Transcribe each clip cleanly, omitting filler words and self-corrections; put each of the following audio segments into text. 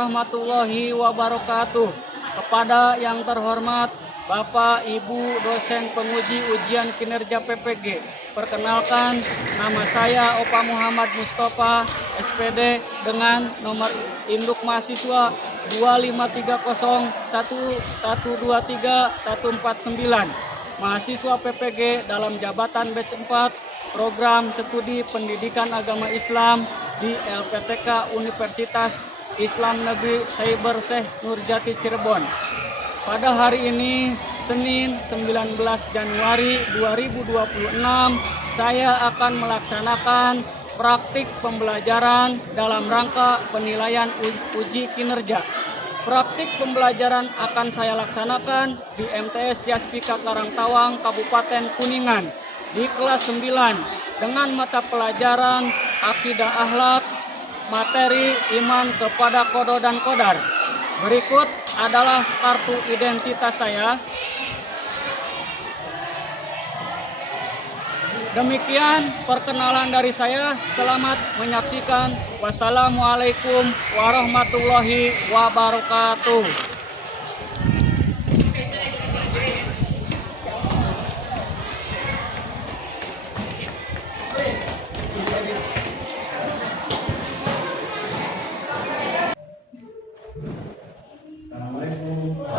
warahmatullahi wabarakatuh. Kepada yang terhormat Bapak Ibu dosen penguji ujian kinerja PPG. Perkenalkan, nama saya Opa Muhammad Mustafa, SPD dengan nomor induk mahasiswa 25301123149. Mahasiswa PPG dalam jabatan batch 4 program studi pendidikan agama Islam di LPTK Universitas Islam Negeri Cyber Syekh Nurjati Cirebon. Pada hari ini, Senin 19 Januari 2026, saya akan melaksanakan praktik pembelajaran dalam rangka penilaian uji kinerja. Praktik pembelajaran akan saya laksanakan di MTS Yaspika Karangtawang, Kabupaten Kuningan, di kelas 9 dengan mata pelajaran Akidah Akhlak, materi iman kepada Qada dan Qadar. Berikut adalah kartu identitas saya. Demikian perkenalan dari saya. Selamat menyaksikan. Wassalamualaikum warahmatullahi wabarakatuh.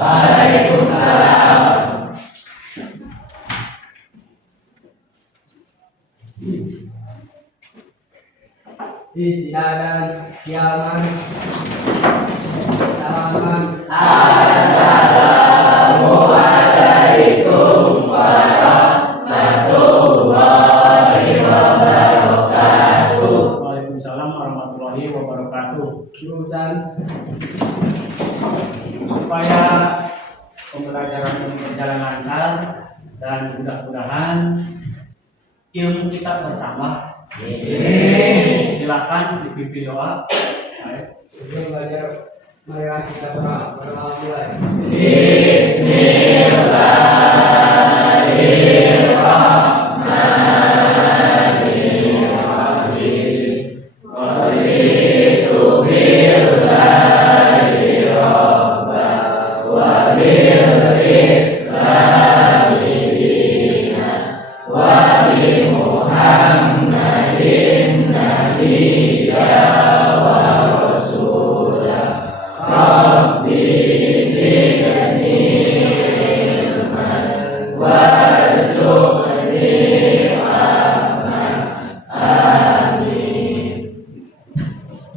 Waalaikumsalam. Istiadan, kiaman, salaman. Assalamualaikum warahmatullahi wabarakatuh. Waalaikumsalam warahmatullahi wabarakatuh. Jurusan Supaya pembelajaran ini berjalan lancar dan mudah-mudahan ilmu kita bertambah. Silakan dipimpin doa. sebelum belajar, marilah kita berdoa mulai.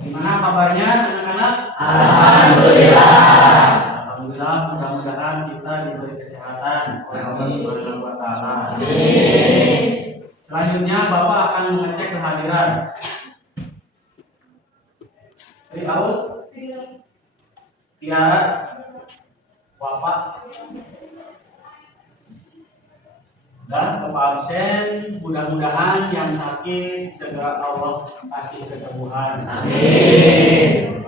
Gimana kabarnya anak-anak? Alhamdulillah. Alhamdulillah, mudah-mudahan kita diberi kesehatan oleh Allah Subhanahu wa taala. Selanjutnya Bapak akan mengecek kehadiran. Sri Aul, Tiara, Bapak. Dan Bapak absen, mudah-mudahan yang sakit segera Allah kasih kesembuhan. Amin.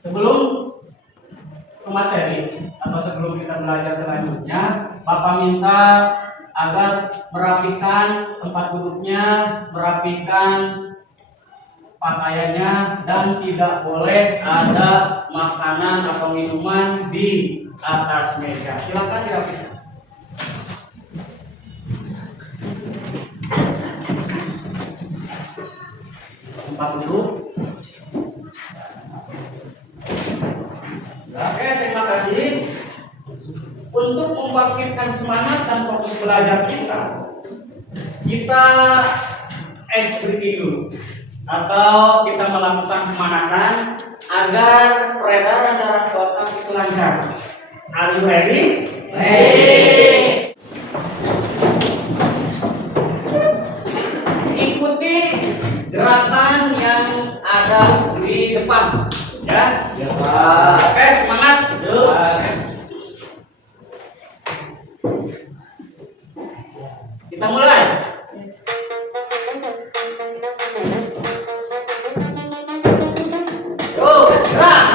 Sebelum ke materi atau sebelum kita belajar selanjutnya, Bapak minta agar merapikan tempat duduknya, merapikan pakaiannya, dan tidak boleh ada makanan atau minuman di atas meja. Silakan dirapikan. Tempat duduk. Oke, terima kasih. Untuk membangkitkan semangat dan fokus belajar kita ice breathing dulu, atau kita melakukan pemanasan agar peredaran darah ke otak itu lancar. Are you ready? Ready. Ikuti gerakan yang ada di depan, ya. Ya Pak. Oke, semangat. Yuk. Kita mulai. Yuk, gerak.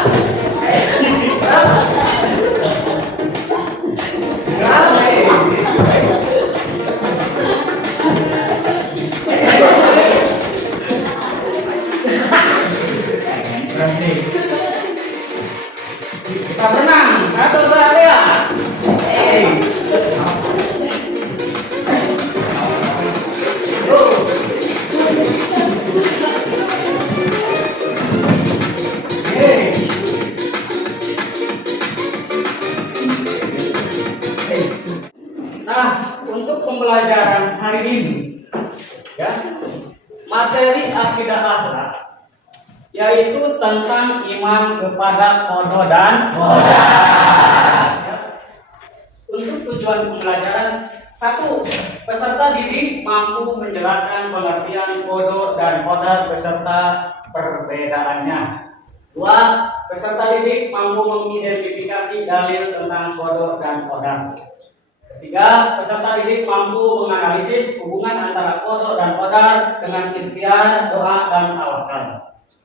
Berhenti. untuk pembelajaran hari ini, ya, materi akidah akhlak, yaitu tentang iman kepada qada dan qadar. Ya. Untuk tujuan pembelajaran, 1. Peserta didik mampu menjelaskan pengertian qada dan qadar beserta perbedaannya. 2. Peserta didik mampu mengidentifikasi dalil tentang qada dan qadar. 3. Peserta didik mampu menganalisis hubungan antara qada dan qadar dengan ikhtiar, doa, dan tawakal.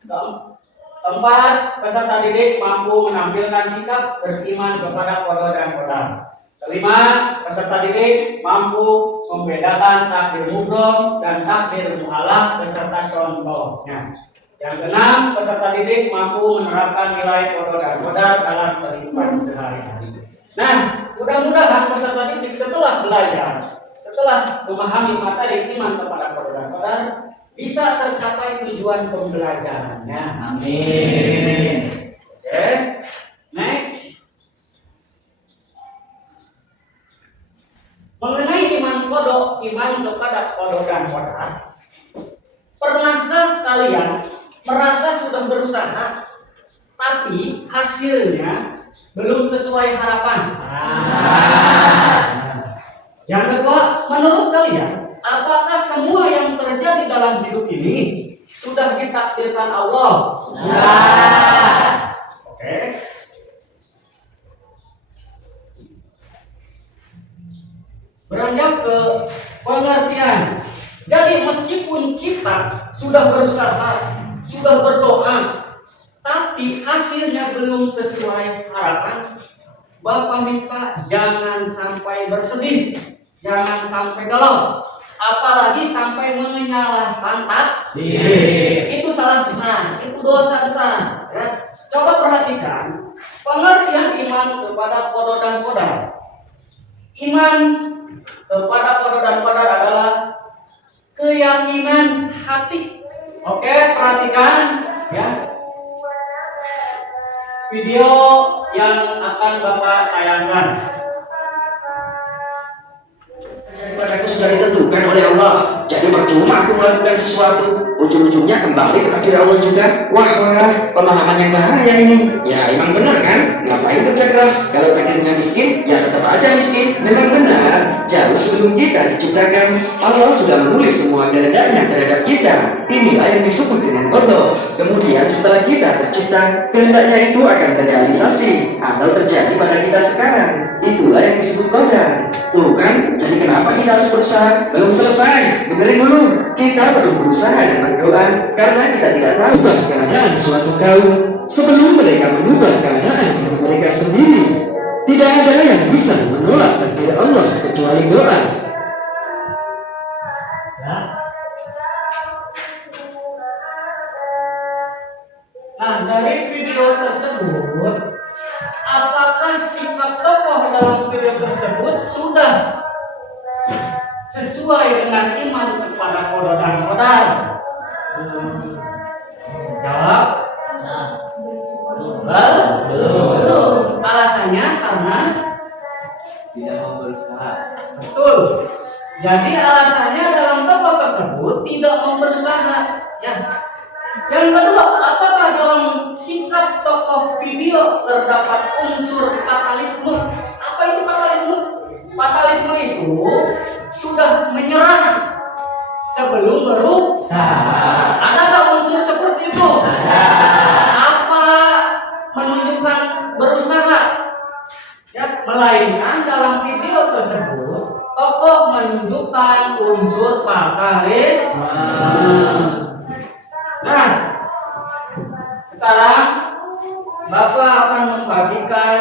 4. Peserta didik mampu menampilkan sikap beriman kepada qada dan qadar. 5. Peserta didik mampu membedakan takdir mubrom dan takdir mu'alaf beserta contohnya. Yang 6. Peserta didik mampu menerapkan nilai qada dan qadar dalam kehidupan sehari-hari. Nah, mudah-mudahan peserta didik setelah belajar, setelah memahami materi iman kepada qada dan qadar, bisa tercapai tujuan pembelajarannya. Amin. Oke, next. Mengenai iman qada, iman kepada qada dan qadar, pernahkah kalian merasa sudah berusaha, tapi hasilnya belum sesuai harapan? Yang kedua, menurut kalian, apakah semua yang terjadi dalam hidup ini sudah ditakdirkan Allah? Oke. Beranjak ke pengertian. Jadi meskipun kita sudah berusaha, sudah berdoa, tapi hasilnya belum sesuai harapan, Bapak minta jangan sampai bersedih, jangan sampai galau, apalagi sampai menyalahkan takdir. Itu salah besar, itu dosa besar. Ya. Coba perhatikan pengertian iman kepada qada dan qadar. Iman kepada qada dan qadar adalah keyakinan hati. Oke, perhatikan ya. Video yang akan Bapak tayangkan. Padaku sudah ditentukan oleh Allah, jadi percuma aku melakukan sesuatu, ujung-ujungnya kembali ke takdir Allah juga. Wah, pemahaman yang bahaya ini. Ya emang benar kan, ngapain kerja keras kalau takdirnya miskin, ya tetap aja miskin. Memang benar, jauh sebelum kita diciptakan, Allah sudah menulis semua kehendaknya terhadap kita. Inilah yang disebut dengan qada. Kemudian setelah kita tercipta, kehendaknya itu akan terrealisasi atau terjadi pada kita sekarang. Itulah yang disebut qadar. Tuh kan, jadi kenapa kita harus berusaha? Belum selesai, dengerin dulu. Kita perlu berusaha dan berdoa karena kita tidak tahu keadaan suatu kaum sebelum mereka mengubah keadaan hidup mereka sendiri. Tidak ada yang bisa menolak takdir Allah kecuali doa. Nah, dari video tersebut, apakah sikap tokoh dalam video tersebut sudah sesuai dengan iman kepada qada dan qadar? Jawab. Belum. Alasannya karena Tidak mau berusaha. betul. Jadi alasannya dalam tokoh tersebut tidak mau berusaha. Ya. Yang kedua, apakah dalam sikap tokoh video terdapat unsur fatalisme? Apa itu fatalisme? Fatalisme itu sudah menyerah sebelum berusaha. Adakah unsur seperti itu? Ada. Apa menunjukkan berusaha? Ya, melainkan dalam video tersebut tokoh menunjukkan unsur fatalisme. Nah, sekarang Bapak akan membagikan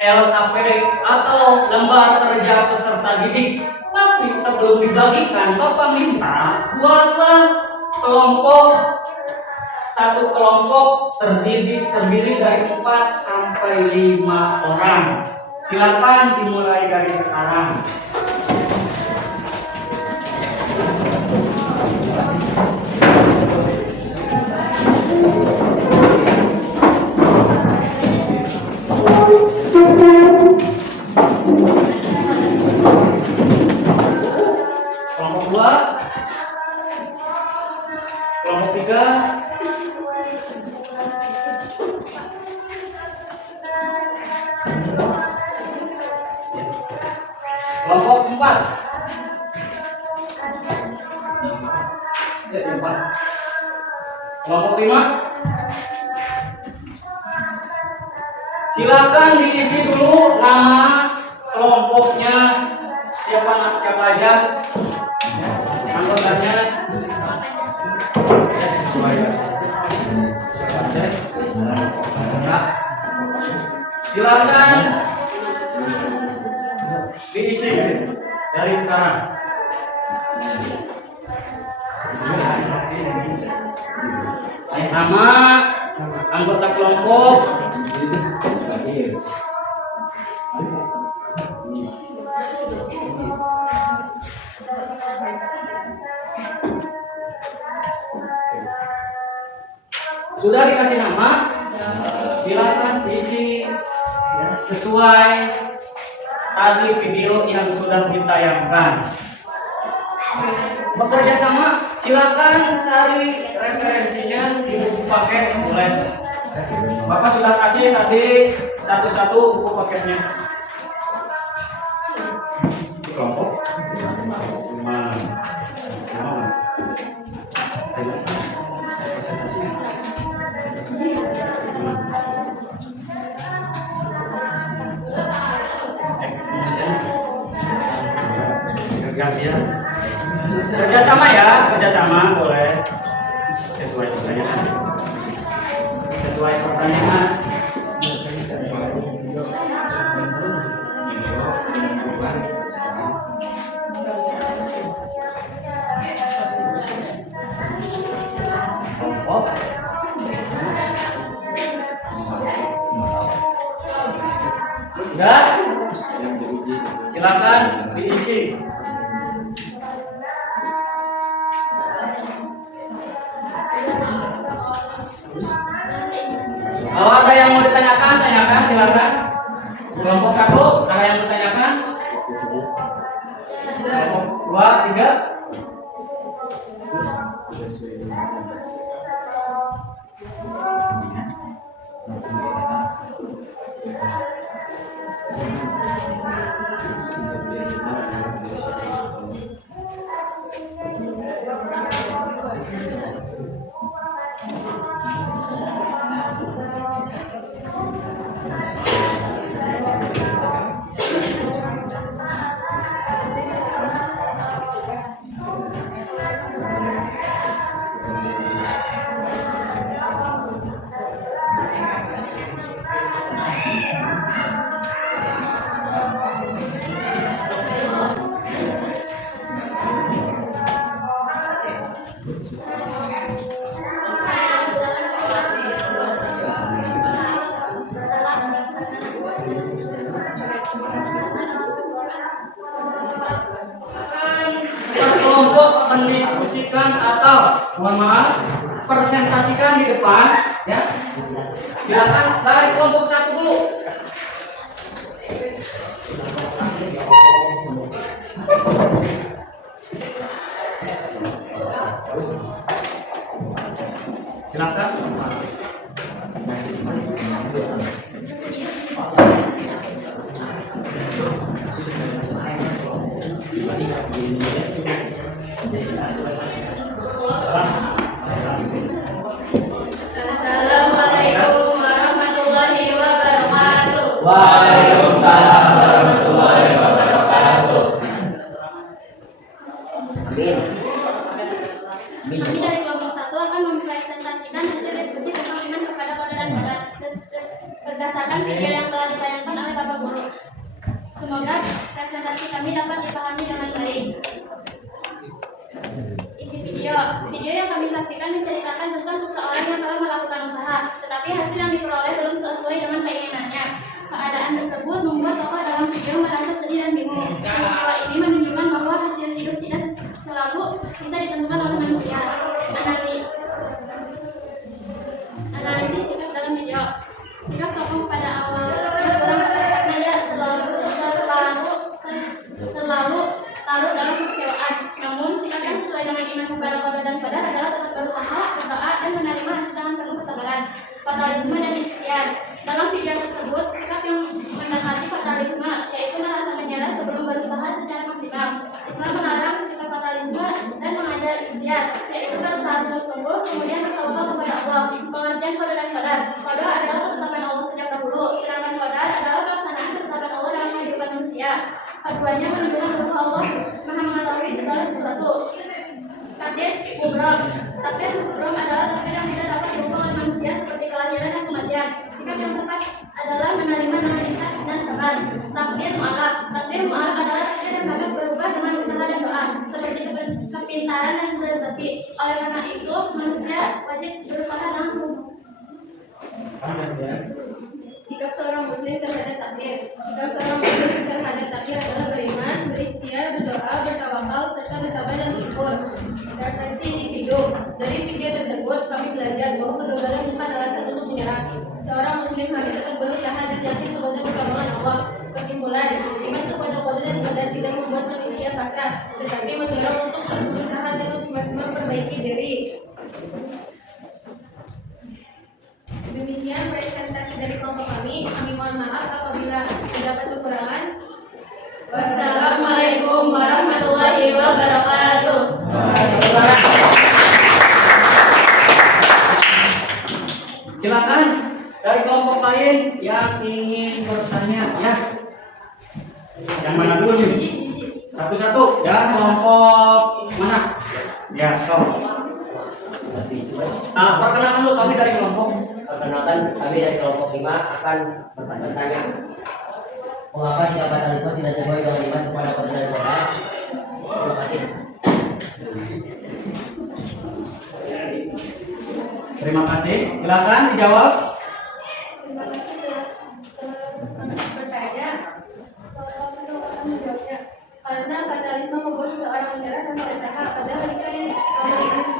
LKPD atau lembar kerja peserta didik. Tapi sebelum dibagikan, Bapak minta buatlah satu kelompok terdiri dari 4 sampai 5 orang. Silakan dimulai dari sekarang. Kelompok 4. Jadi 4. Kelompok 5. Silakan diisi dulu nama kelompoknya, siapa aja anggotanya. Silakan diisi dari sekarang. Nama anggota kelompok, sudah dikasih nama, silakan isi sesuai tadi video yang sudah ditayangkan. Bekerja sama, silakan cari referensinya di buku paket boleh. Bapak sudah kasih tadi satu-satu buku paketnya. Kelompok kerjasama boleh sesuai pertanyaan. Kelompok sudah, silakan diisi. Kalau ada yang mau ditanyakan, tanyakan silakan. Kelompok 1, ada yang mau ditanyakan? Kelompok 2, 3. Kelompok mendiskusikan atau presentasikan di depan, ya. Silakan dari kelompok 1 dulu. Silakan. Assalamualaikum warahmatullahi wabarakatuh. Waalaikumsalam warahmatullahi wabarakatuh. Kami dari kelompok 1 akan mempresentasikan hasil diskusi tentang iman kepada Qadar dan Qadar berdasarkan video yang telah ditayangkan oleh Bapak Guru. Semoga presentasi kami dapat dipahami dengan baik. Isi video yang kami saksikan menceritakan tentang seseorang yang telah melakukan usaha, tetapi hasil yang diperoleh belum sesuai dengan keinginannya. Keadaan tersebut membuat tokoh dalam video merasa sedih dan bingung. Peristiwa ini menunjukkan bahwa hasil hidup tidak selalu bisa ditentukan oleh manusia. Analisis sikap dalam video. Sikap tokoh pada awalnya kurang percaya, terlalu larut dalam kekecewaan. Namun sikap yang sesuai dengan iman kepada Qadar dan Qadar adalah tetap berusaha, berdoa, dan menerima hasil dengan penuh kesabaran, fatalisme, dan ikhtiar. Dalam video tersebut, sikap yang mendekati fatalisme, yaitu merasa menyerah sebelum berusaha kemudian bertawakal kepada Allah. Pengertian qada dan qadar. Qada adalah ketetapan Allah sejak dahulu, sedangkan qadar adalah pelaksanaan ketetapan Allah dalam kehidupan manusia. Keduanya menunjukkan bahwa Allah Maha mengetahui segala sesuatu. Takdir mubram. Takdir mubram adalah takdir yang tidak dapat diubah oleh manusia seperti kelahiran dan kematian. Sikap yang tepat adalah menerima dengan ikhlas dan sabar. Takdir mu'alaf. Takdir mu'alaf adalah takdir yang dapat berubah dengan usaha dan doa, seperti kepintaran dan rezeki. Oleh karena itu, manusia wajib berusaha dengan sungguh-sungguh. Sikap seorang muslim terhadap takdir. Sikap seorang muslim terhadap takdir adalah beriman, berikhtiar, berdoa, bertawakal, serta bersabar dan bersyukur. Referensi individu. Dari video tersebut, kami belajar bahwa kegagalan bukan alasan untuk menyerah. Seorang muslim harus tetap berusaha dan yakin kepada pertolongan Allah. Kesimpulan, iman kepada qada dan qadar tidak membuat manusia pasrah, tetapi mendorong untuk terus berusaha dan memperbaiki diri. Demikian presentasi dari kelompok kami. Kami mohon maaf apabila terdapat kekurangan. Wassalamualaikum warahmatullahi wabarakatuh. Silakan dari kelompok lain yang ingin bertanya ya. Yang mana dulu nih? Satu-satu ya, kelompok mana? Ya, so. Perkenalkan dulu, kami dari kelompok. Perkenalkan, kami dari kelompok 5 akan bertanya. Mengapa sikap fatalisme tidak sesuai dengan iman kepada qada dan qadar? Terima kasih. Terima kasih. Silakan dijawab. Terima kasih telah bertanya. Menjawabnya. Karena fatalisme membuat seseorang menyerah tanpa usaha, padahal Islam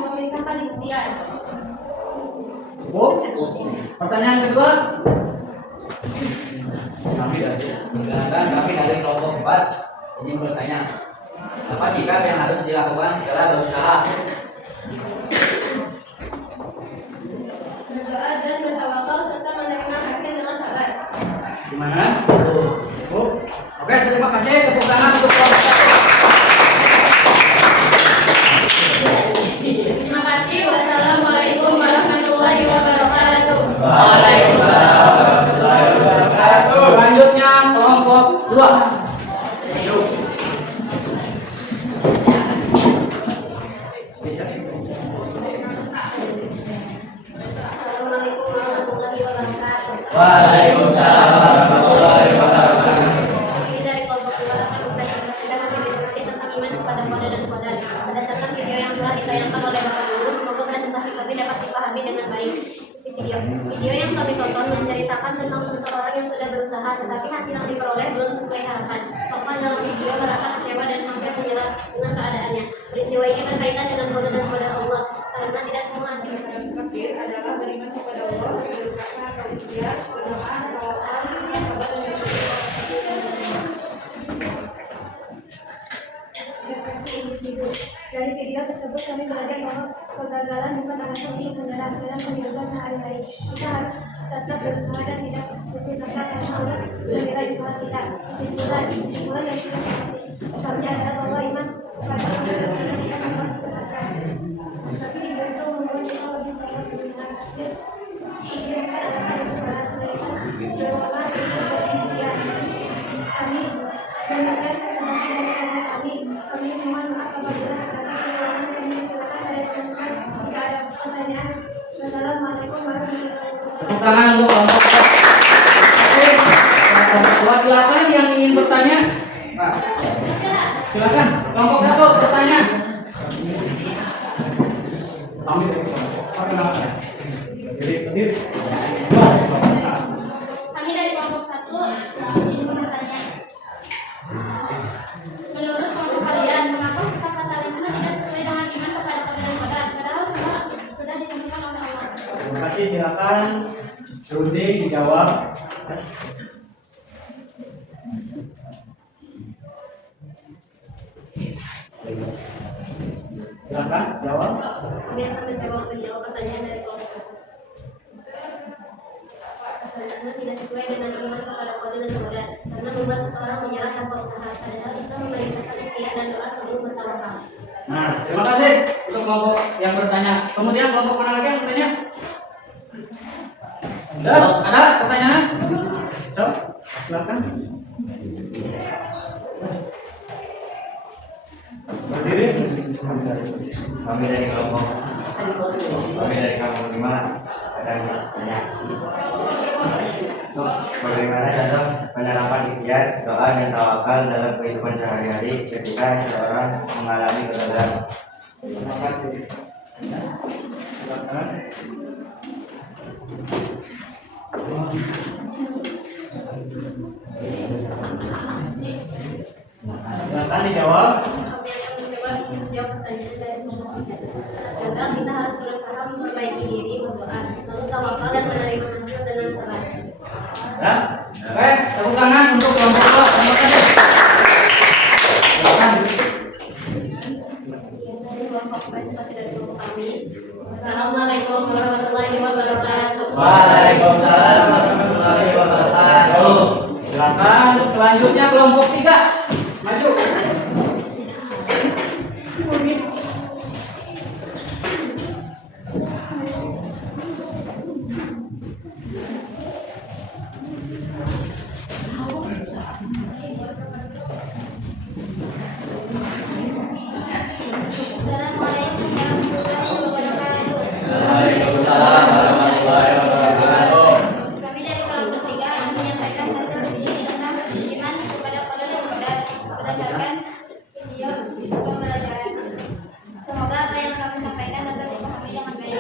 memerintahkan ikhtiar. Cukup. Pertanyaan kedua. Kami dari kelompok 4 ingin bertanya, apa sikap yang harus dilakukan setelah berusaha? Berdoa dan bertawakal serta menerima hasil dengan sabar. Gimana? Cukup. Oke, terima kasih. Tepuk tangan untuk kelompok 1. Terima kasih. Wassalamualaikum warahmatullahi wabarakatuh. Waalaikumsalam warahmatullahi wabarakatuh. Selanjutnya kelompok 2. Assalamualaikum warahmatullahi wabarakatuh. Waalaikumsalam warahmatullahi wabarakatuh. Kami dari kelompok 2 akan mempresentasikan hasil diskusi tentang iman kepada qada dan qadar berdasarkan video yang telah ditayangkan oleh Bapak Guru. Semoga presentasi kami dapat dipahami dengan baik. Isi video yang kami tonton menceritakan tentang seseorang yang sudah berusaha tetapi hasil yang diperoleh belum sesuai harapan. Tokoh dalam video merasa kecewa dan hampir menyerah dengan keadaannya. Peristiwa ini berkaitan dengan qada dan qadar Allah karena tidak semua hasil Takdir adalah beriman kepada Allah, berusaha atau ikhtiar, berdoa, bertawakal, serta sabar dan bersyukur. Referensi individu. Dari video tersebut kami belajar bahwa kegagalan bukan alasan untuk menyerah dalam kehidupan sehari-hari. Kita harus tetap berusaha dan tidak putus asa karena Allah menilai usaha kita. Kesimpulan dari video kami adalah bahwa iman kepada Allah dan kita membuat keberhasilan. Tapi itu membuat kita lebih banyak berusaha. Ini adalah satu sebagai berdoa dan bersyukur ikhtiar. Kami mendengar kesempatan dari kelompok kami mohon maaf apabila terdapat kekurangan dan mengucapkan dari teman-teman jika ada pertanyaan. Wassalamualaikum warahmatullahi wabarakatuh. Tepuk tangan untuk kelompok 1. Oke. Kelompok 2 silakan yang ingin bertanya. Silakan kelompok 1 bertanya. Kami dari kelompok perkenalkan. Diri. Kami dari kelompok 1 ingin bertanya. Menurut kelompok kalian, mengapa sikap fatalisme tidak sesuai dengan iman kepada qada dan qadar? Padahal semua sudah ditentukan oleh Allah. Terima kasih. Silakan Runding dijawab. Silakan jawab. Kami akan menjawab pertanyaan dari kelompok 1. Fatalisme tidak sesuai dengan iman kepada qada dan qadar karena membuat seseorang menyerah tanpa usaha. Padahal Islam memerintahkan ikhtiar dan doa sebelum bertawakal. Nah, terima kasih untuk kelompok yang bertanya. Kemudian kelompok mana lagi yang bertanya? Ada pertanyaan? So, silakan. Berdiri. Kami dari kelompok 5 akan bagaimana contoh penerapan ikhtiar, doa dan tawakal dalam kehidupan sehari-hari ketika seseorang mengalami kegagalan. Terima kasih. Silakan. Silakan dijawab. Kami akan mencoba menjawab pertanyaan dari kelompok 3. Saat gagal, kita harus berusaha memperbaiki diri, berdoa, lalu tawakal dan menerima hasil dengan sabar. Ya, oke, tepuk tangan untuk kelompok 2. Terima kasih. Silakan. Saya kelompok presentasi dari kelompok kami. Assalamualaikum warahmatullahi wabarakatuh. Waalaikumsalam warahmatullahi wabarakatuh. Silakan. Selanjutnya kelompok 3. Maju. Assalamualaikum warahmatullahi wabarakatuh. Waalaikumsalam warahmatullahi wabarakatuh. Kami dari kelompok 3 akan menyampaikan hasil diskusi tentang iman kepada qadar dan qadar berdasarkan video pembelajaran. Semoga apa yang kami sampaikan dapat dipahami dengan baik.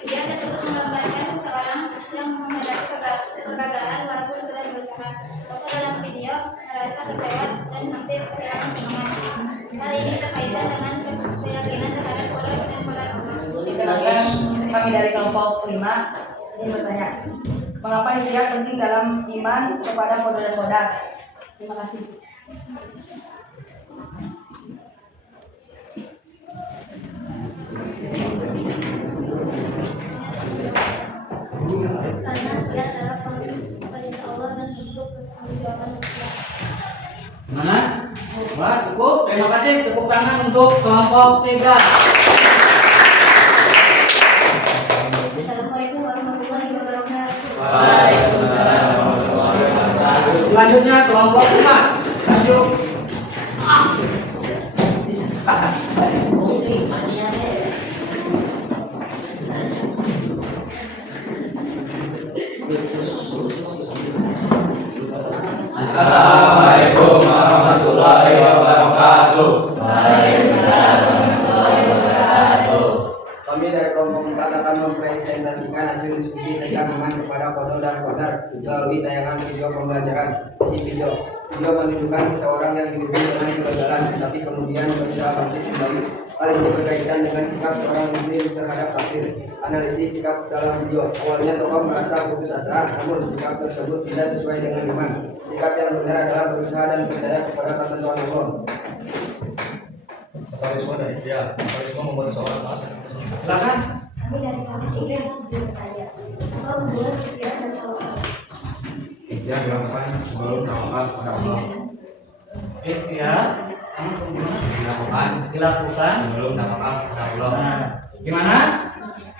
Video tersebut menggambarkan seseorang yang menghadapi kegagalan walaupun sudah berusaha. Tokoh dalam video merasa kecewa dan hampir kehilangan semangat. Hal ini berkaitan dengan keyakinan terhadap qadar dan qadar. Kemudian kami dari kelompok 5 ingin bertanya, mengapa ikhtiar penting dalam iman kepada qadar dan qadar? Terima kasih. Karena dia adalah perintah Allah dan bentuk pertanggungjawaban manusia. Mana? Wah, cukup. Terima kasih. Tepuk tangan untuk kelompok 3. Assalamualaikum warahmatullahi wabarakatuh. Waalaikumsalam warahmatullahi wabarakatuh. Selanjutnya kelompok 5. Maju. Assalamualaikum warahmatullahi wabarakatuh. Kami dari kelompok 4 akan mempresentasikan hasil diskusi tentang iman kepada qadar dan qadar melalui tayangan video pembelajaran. Isi video menunjukkan seseorang yang dihubungi dengan kegagalan, tetapi kemudian berusaha bangkit kembali. Hal ini berkaitan dengan sikap seorang muslim terhadap takdir. Analisis sikap dalam video. Awalnya tokoh merasa putus asa, namun sikap tersebut tidak sesuai dengan iman. Sikap yang benar adalah berusaha dan percaya kepada ketentuan Allah. Karisma membuat seseorang merasa. Silakan. Kami dari kelompok 3 ingin bertanya, apa membuat ikhtiar dan tawakal? Ikhtiar dilakukan sebelum tawakal kepada Allah. Ikhtiar dilakukan Sebelum tawakal kepada Allah. Nah, gimana?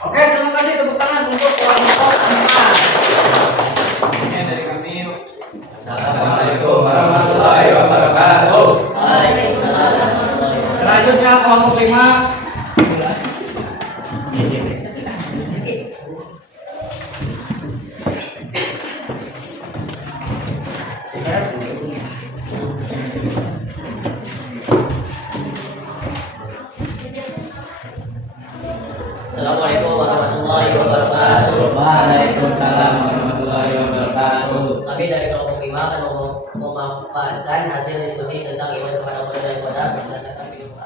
Oke, terima kasih. Tepuk tangan untuk kelompok 4. Ini dari kami. Assalamualaikum warahmatullahi wabarakatuh. Selanjutnya kelompok 5. Assalamualaikum warahmatullahi wabarakatuh. Waalaikumsalam warahmatullahi wabarakatuh. Kami dari kelompok 5 akan memaparkan hasil diskusi tentang iman kepada qadar dan qadar berdasarkan video.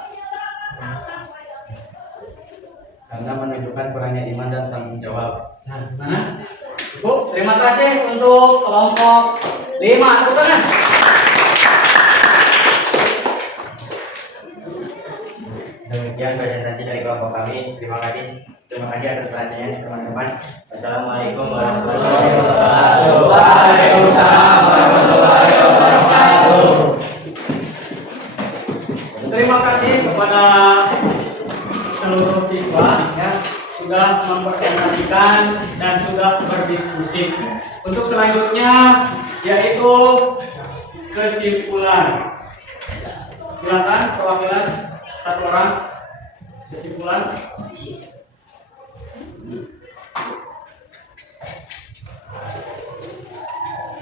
Karena menunjukkan kurangnya iman dan tanggung jawab. Nah, mana? Cukup. Terima kasih untuk kelompok 5. Tepuk tangan. Demikian presentasi dari kelompok kami. Terima kasih atas perhatiannya teman-teman. Wassalamualaikum warahmatullahi wabarakatuh. Waalaikumsalam warahmatullahi wabarakatuh. mempresentasikan dan sudah berdiskusi. Untuk selanjutnya yaitu kesimpulan. Silakan perwakilan satu orang kesimpulan.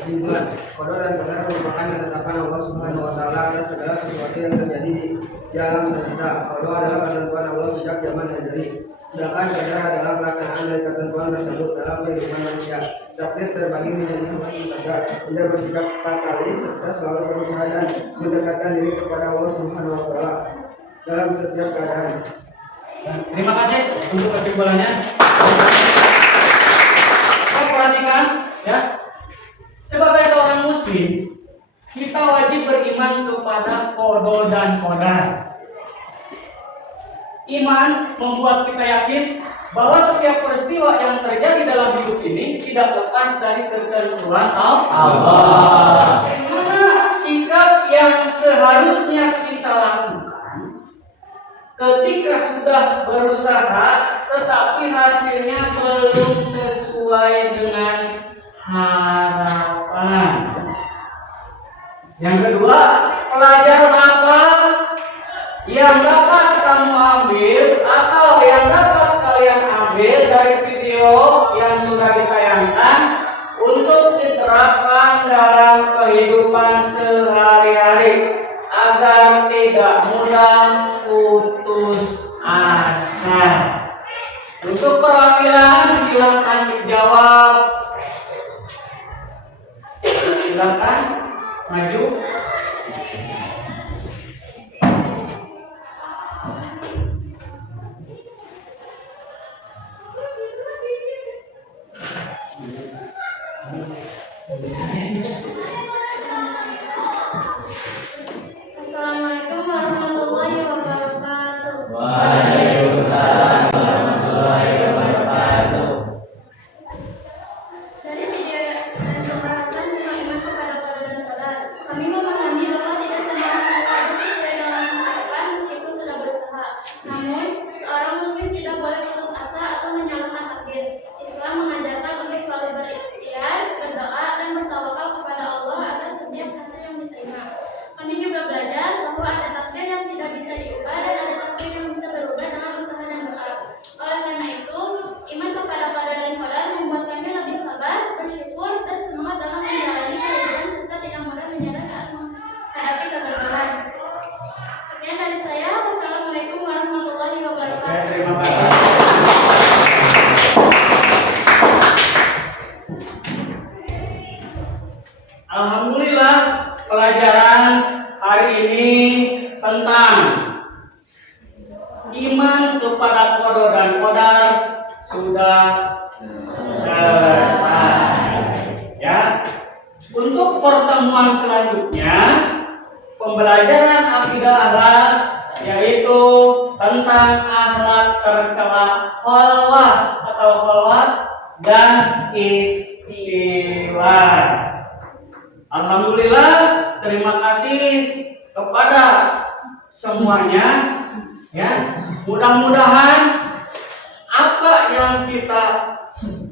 Kesimpulan, qada dan qadar merupakan ketetapan Allah Subhanahu wa taala atas segala sesuatu yang terjadi di alam semesta. Qada adalah ketentuan Allah sejak zaman azali. Sedangkan qadar adalah pelaksanaan dari ketentuan tersebut dalam kehidupan manusia. Takdir terbagi menjadi empat pusaka. Tidak bersikap fatalis serta selalu berusaha dan mendekatkan diri kepada Allah Subhanahu wa taala dalam setiap keadaan. Terima kasih untuk kesimpulannya. Perhatikan ya. Sebagai seorang muslim, kita wajib beriman kepada qada dan qadar. Iman membuat kita yakin bahwa setiap peristiwa yang terjadi dalam hidup ini tidak lepas dari ketentuan Allah. Bagaimana sikap yang seharusnya kita lakukan ketika sudah berusaha tetapi hasilnya belum sesuai dengan harapan. Yang kedua, pelajaran apa yang dapat kamu ambil atau yang dapat kalian ambil dari video yang sudah ditayangkan untuk diterapkan dalam kehidupan sehari-hari agar tidak mudah putus asa. Untuk perwakilan silakan dijawab. Silakan maju. Assalamualaikum warahmatullahi wabarakatuh. Waalaikumsalam warahmatullahi wabarakatuh. Dari video dan pembahasan tentang iman kepada qada dan qadar, kami memahami bahwa tidak semua hal harus sesuai dengan harapan meskipun sudah berusaha. Namun, seorang muslim tidak boleh putus asa atau menyalahkan takdir. Islam mengajarkan untuk selalu berikhtiar, berdoa, dan bertawakal kepada Allah atas setiap hasil yang diterima. Kami juga belajar bahwa ada takdir yang tidak bisa diubah dan ada takdir yang bisa berubah dengan usaha dan doa. Oleh karena itu, iman kepada qada dan qadar membuat kami lebih sabar, bersyukur, dan semangat dalam menjalani kehidupan serta tidak mudah menyerah saat menghadapi kegagalan. Sekian dari saya. Wassalamualaikum warahmatullahi wabarakatuh. Terima kasih. Alhamdulillah, pelajaran hari ini tentang iman kepada qada dan qadar sudah selesai. Ya. Untuk pertemuan selanjutnya, pembelajaran akidah akhlak yaitu tentang akhlak tercela khalwah atau khalwat dan ikhtiar. Alhamdulillah, terima kasih kepada semuanya. Ya, mudah-mudahan apa yang kita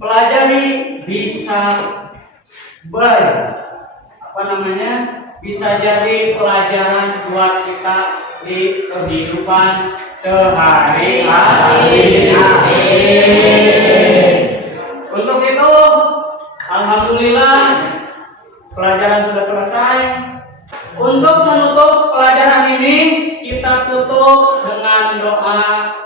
pelajari bisa bisa jadi pelajaran buat kita di kehidupan sehari-hari. Untuk itu, alhamdulillah pelajaran sudah selesai. Untuk menutup pelajaran ini, kita tutup dengan doa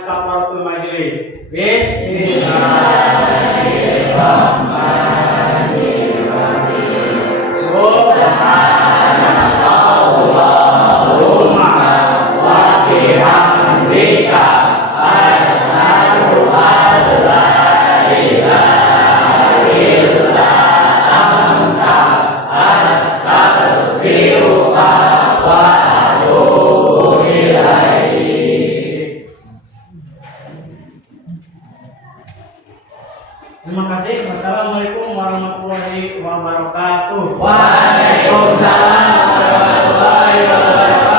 kafaratul majelis. Bismillahirrahmanirrahim. Subhanallahumma wa bihamdika asyhadu an la ilaha illa anta astaghfiruka wa atubu ilaik. Terima kasih. Wassalamualaikum warahmatullahi wabarakatuh. Waalaikumsalam warahmatullahi wabarakatuh.